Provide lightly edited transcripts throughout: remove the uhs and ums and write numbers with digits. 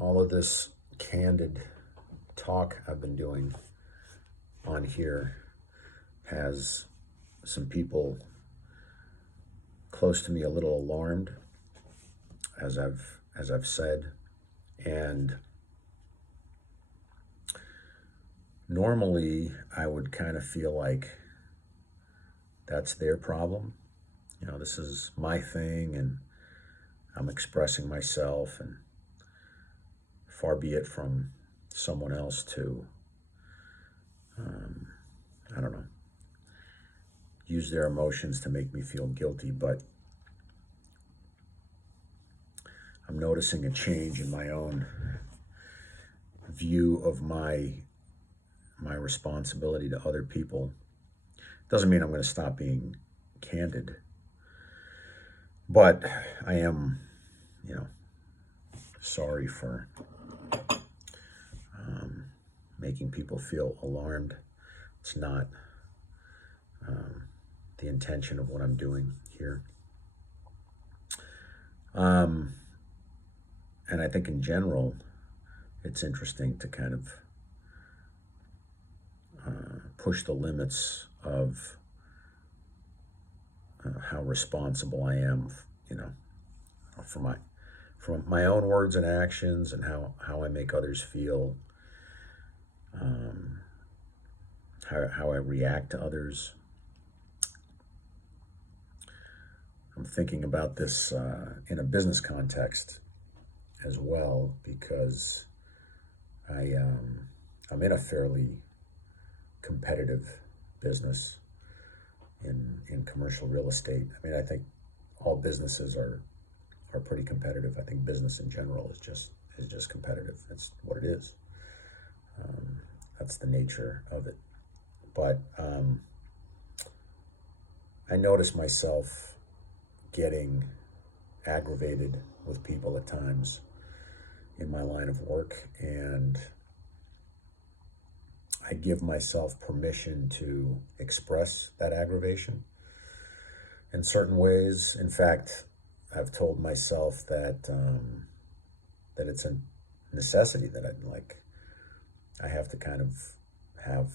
all of this candid talk I've been doing on here has some people close to me a little alarmed, as I've said. And normally I would kind of feel like that's their problem. This is my thing and I'm expressing myself, and far be it from someone else to, um, I don't know, use their emotions to make me feel guilty. But I'm noticing a change in my own view of my responsibility to other people. Doesn't mean I'm going to stop being candid, but I am, sorry for making people feel alarmed. It's not um, the intention of what I'm doing here. And I think in general, it's interesting to kind of push the limits of how responsible I am, you know, for my own words and actions, and how I make others feel, um, how I react to others. I'm thinking about this in a business context as well, because I'm in a fairly competitive business in commercial real estate. I mean, I think all businesses are pretty competitive. I think business in general is just competitive. It's what it is. That's the nature of it. But I notice myself getting aggravated with people at times in my line of work, and I give myself permission to express that aggravation in certain ways. In fact, I've told myself that that it's a necessity, that I have to kind of have,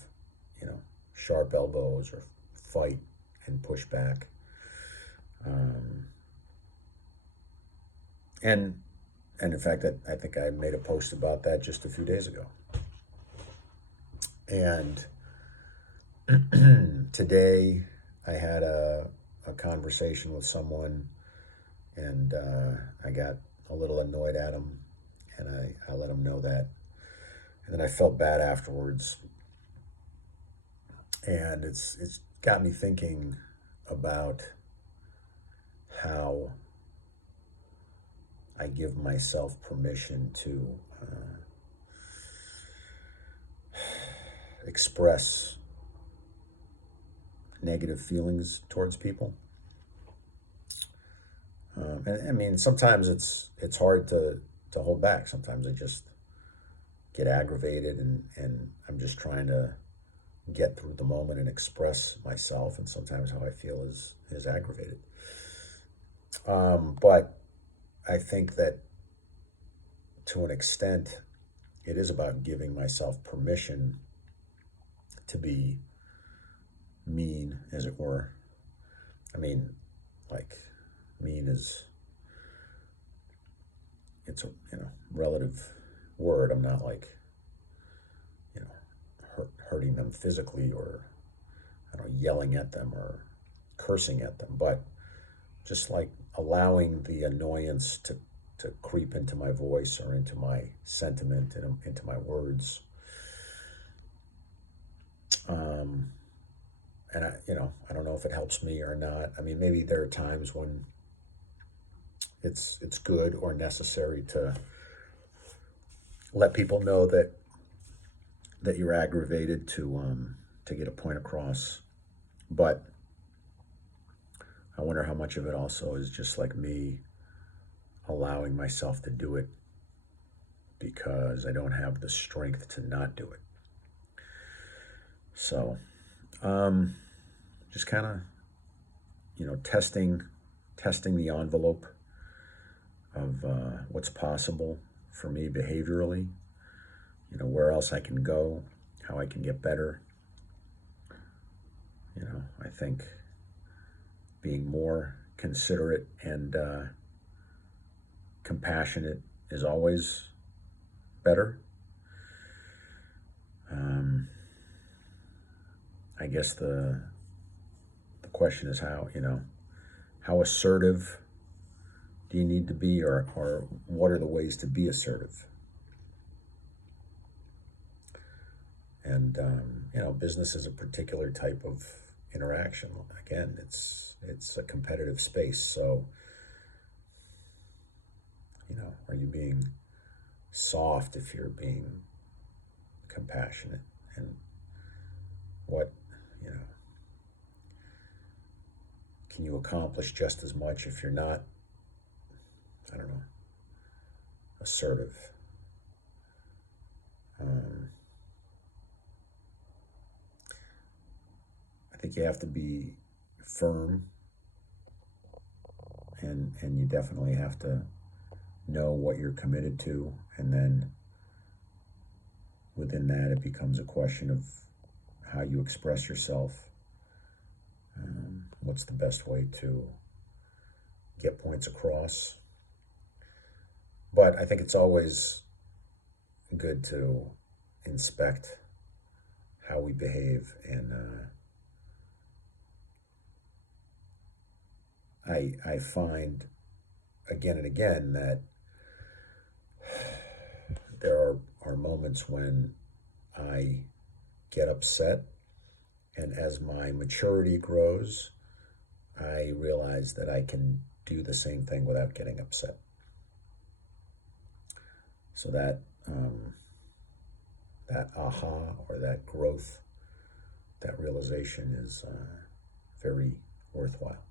sharp elbows or fight and push back. Um, and and in fact, I think I made a post about that just a few days ago. And today I had a conversation with someone, and I got a little annoyed at him, and I let him know that. And then I felt bad afterwards. And it's got me thinking about how I give myself permission to express negative feelings towards people. And I mean, sometimes it's hard to hold back. Sometimes I just get aggravated, and I'm just trying to get through the moment and express myself. And sometimes how I feel is aggravated. But I think that to an extent, it is about giving myself permission to be mean, as it were. I mean, like, mean it's a relative word. I'm not like hurting them physically, or I don't know, yelling at them or cursing at them, but just like allowing the annoyance to creep into my voice or into my sentiment and into my words. And I don't know if it helps me or not. I mean, maybe there are times when it's good or necessary to let people know that you're aggravated, to get a point across. But I wonder how much of it also is just like me allowing myself to do it because I don't have the strength to not do it. So, just kind of, testing the envelope of what's possible for me behaviorally, where else I can go, how I can get better. I think being more considerate and compassionate is always better. I guess the question is how assertive do you need to be, or what are the ways to be assertive? And business is a particular type of interaction. Again, it's a competitive space. So, are you being soft if you're being compassionate? And what, can you accomplish just as much if you're not, I don't know, assertive? I think you have to be firm, and you definitely have to know what you're committed to, and then within that it becomes a question of how you express yourself. What's the best way to get points across? But I think it's always good to inspect how we behave, and I find again and again that there are moments when I get upset, and as my maturity grows, I realize that I can do the same thing without getting upset. So that aha, or that growth, that realization is very worthwhile.